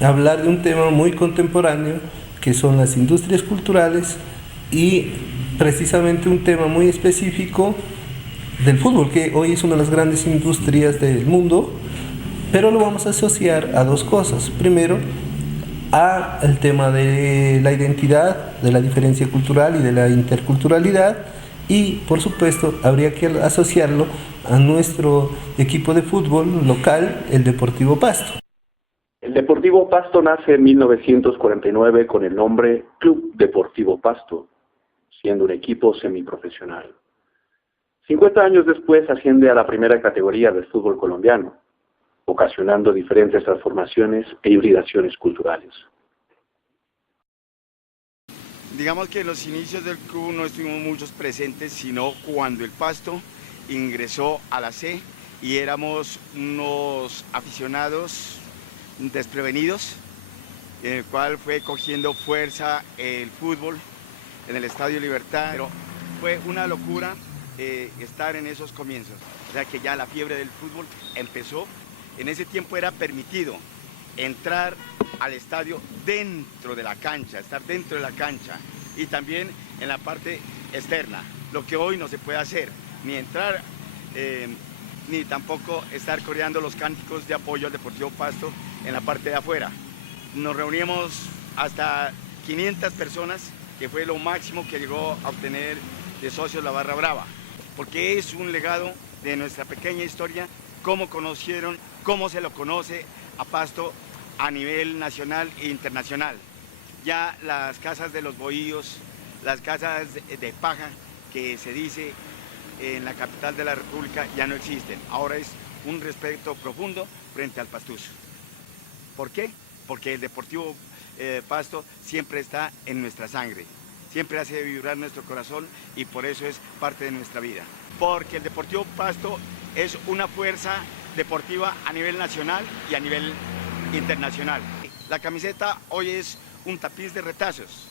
Hablar de un tema muy contemporáneo que son las industrias culturales y precisamente un tema muy específico del fútbol, que hoy es una de las grandes industrias del mundo, pero lo vamos a asociar a dos cosas. Primero, a el tema de la identidad, de la diferencia cultural y de la interculturalidad, y por supuesto habría que asociarlo a nuestro equipo de fútbol local, el Deportivo Pasto. El Deportivo Pasto nace en 1949 con el nombre Club Deportivo Pasto, siendo un equipo semiprofesional. 50 años después asciende a la primera categoría del fútbol colombiano, ocasionando diferentes transformaciones e hibridaciones culturales. Digamos que en los inicios del club no estuvimos muchos presentes, sino cuando el Pasto ingresó a la C y éramos unos aficionados desprevenidos, en el cual fue cogiendo fuerza el fútbol en el Estadio Libertad, pero fue una locura estar en esos comienzos, o sea que ya la fiebre del fútbol empezó. En ese tiempo era permitido entrar al estadio dentro de la cancha, estar dentro de la cancha y también en la parte externa, lo que hoy no se puede hacer, ni entrar ni tampoco estar coreando los cánticos de apoyo al Deportivo Pasto en la parte de afuera. Nos reuníamos hasta 500 personas, que fue lo máximo que llegó a obtener de socios la Barra Brava, porque es un legado de nuestra pequeña historia, cómo conocieron, cómo se lo conoce a Pasto a nivel nacional e internacional. Ya las casas de los bohíos, las casas de paja que se dice en la capital de la República ya no existen. Ahora es un respeto profundo frente al pastuso. ¿Por qué? Porque el Deportivo Pasto siempre está en nuestra sangre, siempre hace vibrar nuestro corazón y por eso es parte de nuestra vida. Porque el Deportivo Pasto es una fuerza deportiva a nivel nacional y a nivel internacional. La camiseta hoy es un tapiz de retazos,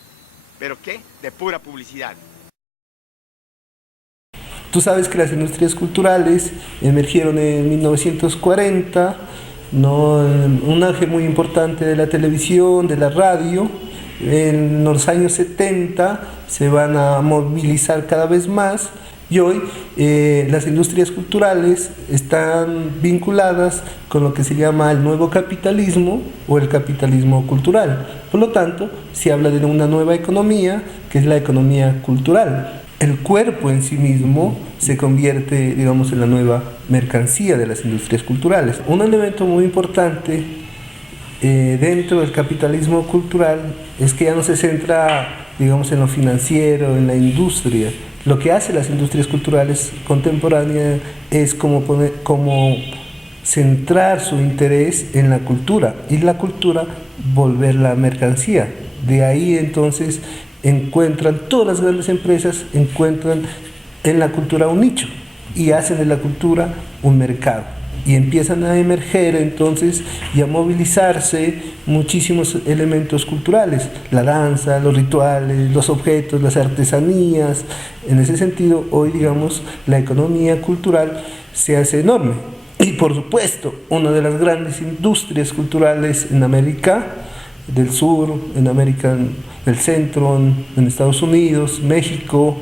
¿pero qué? De pura publicidad. Tú sabes que las industrias culturales emergieron en 1940, ¿no? Un auge muy importante de la televisión, de la radio. En los años 70 se van a movilizar cada vez más y hoy las industrias culturales están vinculadas con lo que se llama el nuevo capitalismo o el capitalismo cultural. Por lo tanto, se habla de una nueva economía que es la economía cultural. El cuerpo en sí mismo se convierte, digamos, en la nueva mercancía de las industrias culturales. Un elemento muy importante dentro del capitalismo cultural es que ya no se centra, digamos, en lo financiero, en la industria. Lo que hacen las industrias culturales contemporáneas es como centrar su interés en la cultura y la cultura volverla mercancía. De ahí entonces todas las grandes empresas encuentran en la cultura un nicho y hacen de la cultura un mercado y empiezan a emerger entonces y a movilizarse muchísimos elementos culturales, la danza, los rituales, los objetos, las artesanías. En ese sentido, hoy, digamos, la economía cultural se hace enorme. Y por supuesto, una de las grandes industrias culturales en América del Sur, en América del Centro, en Estados Unidos, México,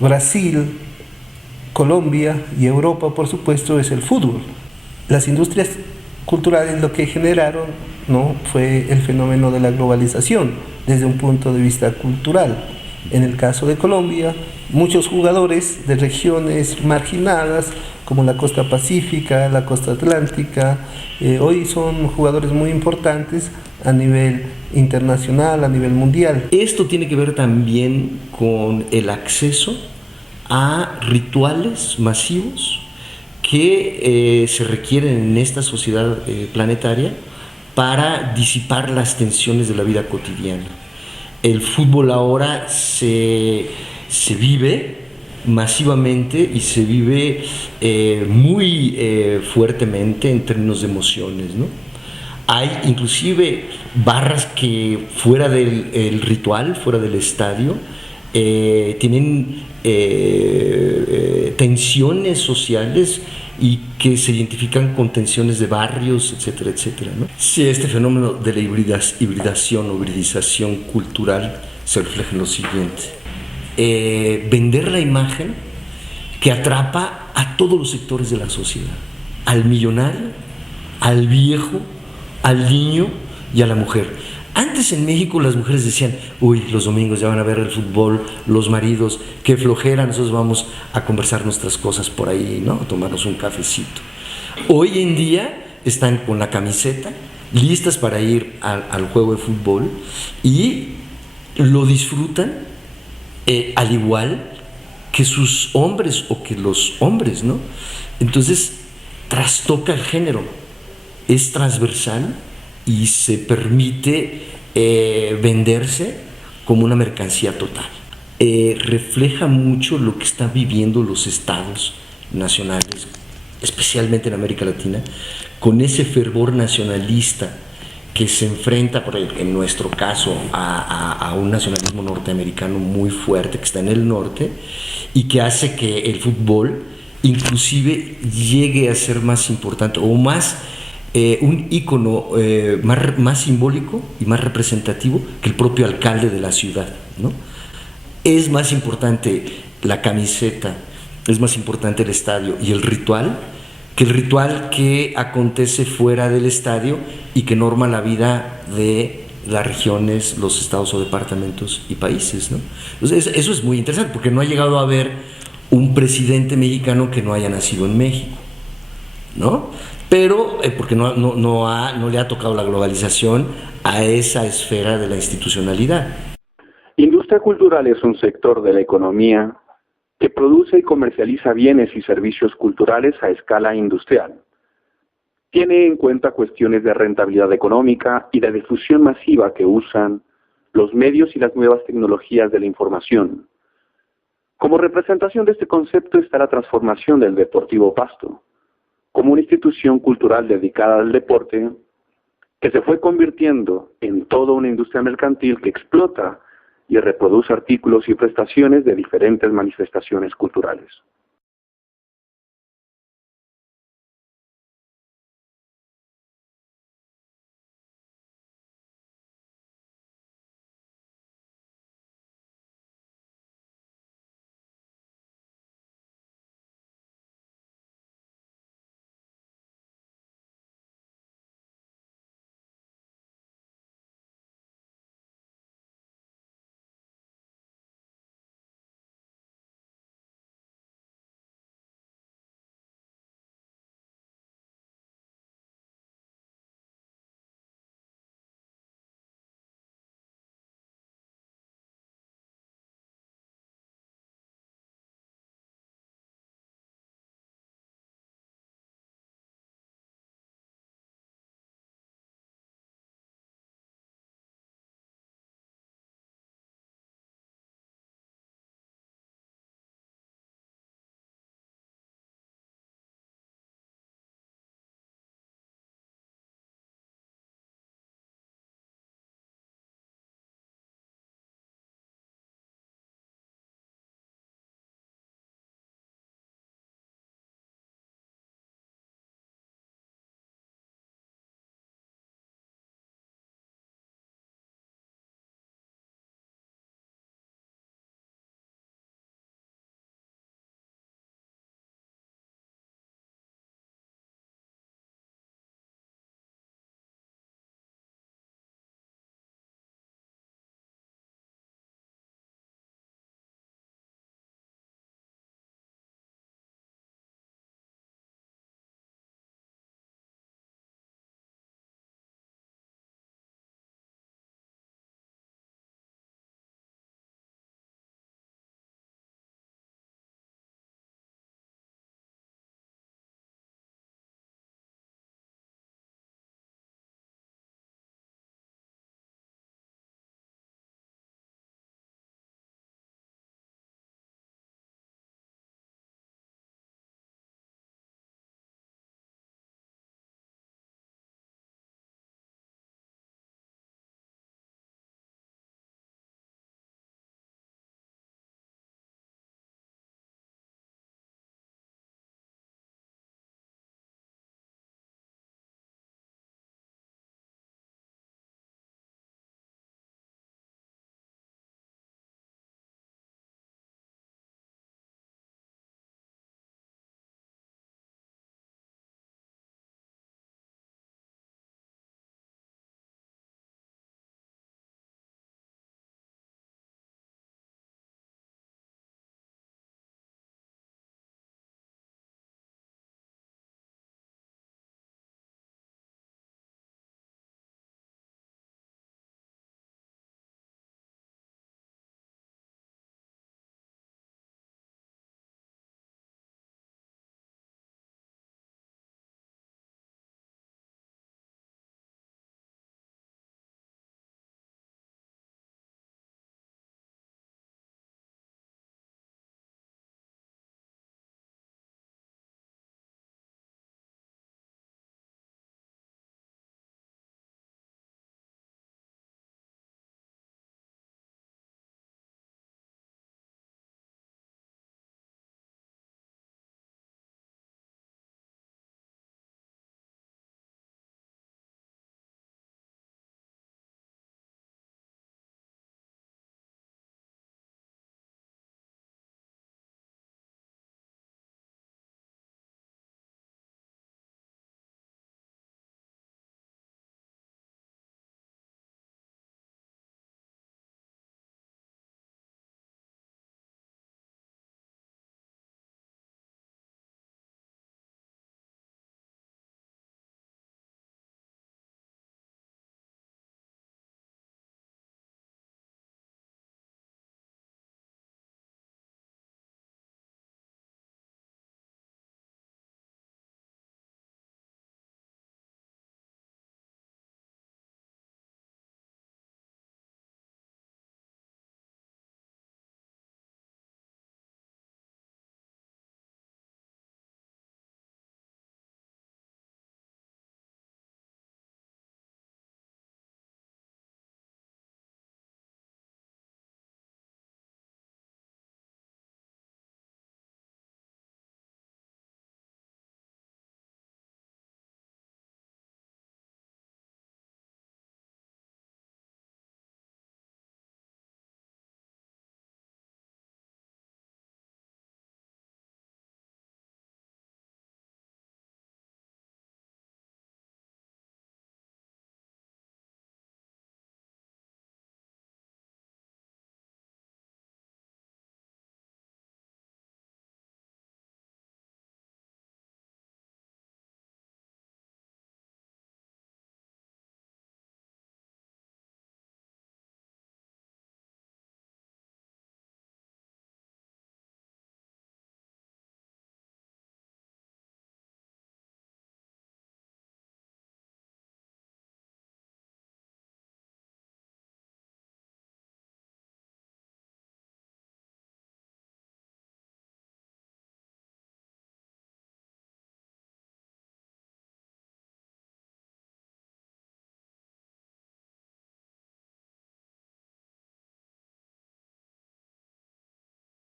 Brasil, Colombia y Europa, por supuesto, es el fútbol. Las industrias culturales lo que generaron, ¿no?, fue el fenómeno de la globalización desde un punto de vista cultural. En el caso de Colombia, muchos jugadores de regiones marginadas como la costa pacífica, la costa atlántica, hoy son jugadores muy importantes a nivel internacional, a nivel mundial. Esto tiene que ver también con el acceso a rituales masivos que se requieren en esta sociedad planetaria para disipar las tensiones de la vida cotidiana. El fútbol ahora se vive masivamente y se vive muy fuertemente en términos de emociones, ¿no? Hay inclusive barras que fuera del ritual, fuera del estadio, tienen tensiones sociales y que se identifican con tensiones de barrios, etcétera, etcétera, ¿no? Sí, este fenómeno de la hibridación o hibridización cultural se refleja en lo siguiente. Vender la imagen que atrapa a todos los sectores de la sociedad, al millonario, al viejo, al niño y a la mujer. Antes en México las mujeres decían, uy, los domingos ya van a ver el fútbol, los maridos, qué flojera, nosotros vamos a conversar nuestras cosas por ahí, ¿no? A tomarnos un cafecito. Hoy en día están con la camiseta, listas para ir al juego de fútbol y lo disfrutan al igual que sus hombres o que los hombres, ¿no? Entonces trastoca el género, es transversal y se permite venderse como una mercancía total. Refleja mucho lo que están viviendo los estados nacionales, especialmente en América Latina, con ese fervor nacionalista que se enfrenta, por ejemplo, en nuestro caso, a un nacionalismo norteamericano muy fuerte que está en el norte y que hace que el fútbol inclusive llegue a ser más importante o más un ícono más simbólico y más representativo que el propio alcalde de la ciudad, ¿no? Es más importante la camiseta, es más importante el estadio y el ritual que acontece fuera del estadio y que norma la vida de las regiones, los estados o departamentos y países, ¿no? Entonces, eso es muy interesante porque no ha llegado a haber un presidente mexicano que no haya nacido en México, ¿no? Pero porque no le ha tocado la globalización a esa esfera de la institucionalidad. Industria cultural es un sector de la economía que produce y comercializa bienes y servicios culturales a escala industrial. Tiene en cuenta cuestiones de rentabilidad económica y de difusión masiva que usan los medios y las nuevas tecnologías de la información. Como representación de este concepto está la transformación del Deportivo Pasto, como una institución cultural dedicada al deporte que se fue convirtiendo en toda una industria mercantil que explota y reproduce artículos y prestaciones de diferentes manifestaciones culturales.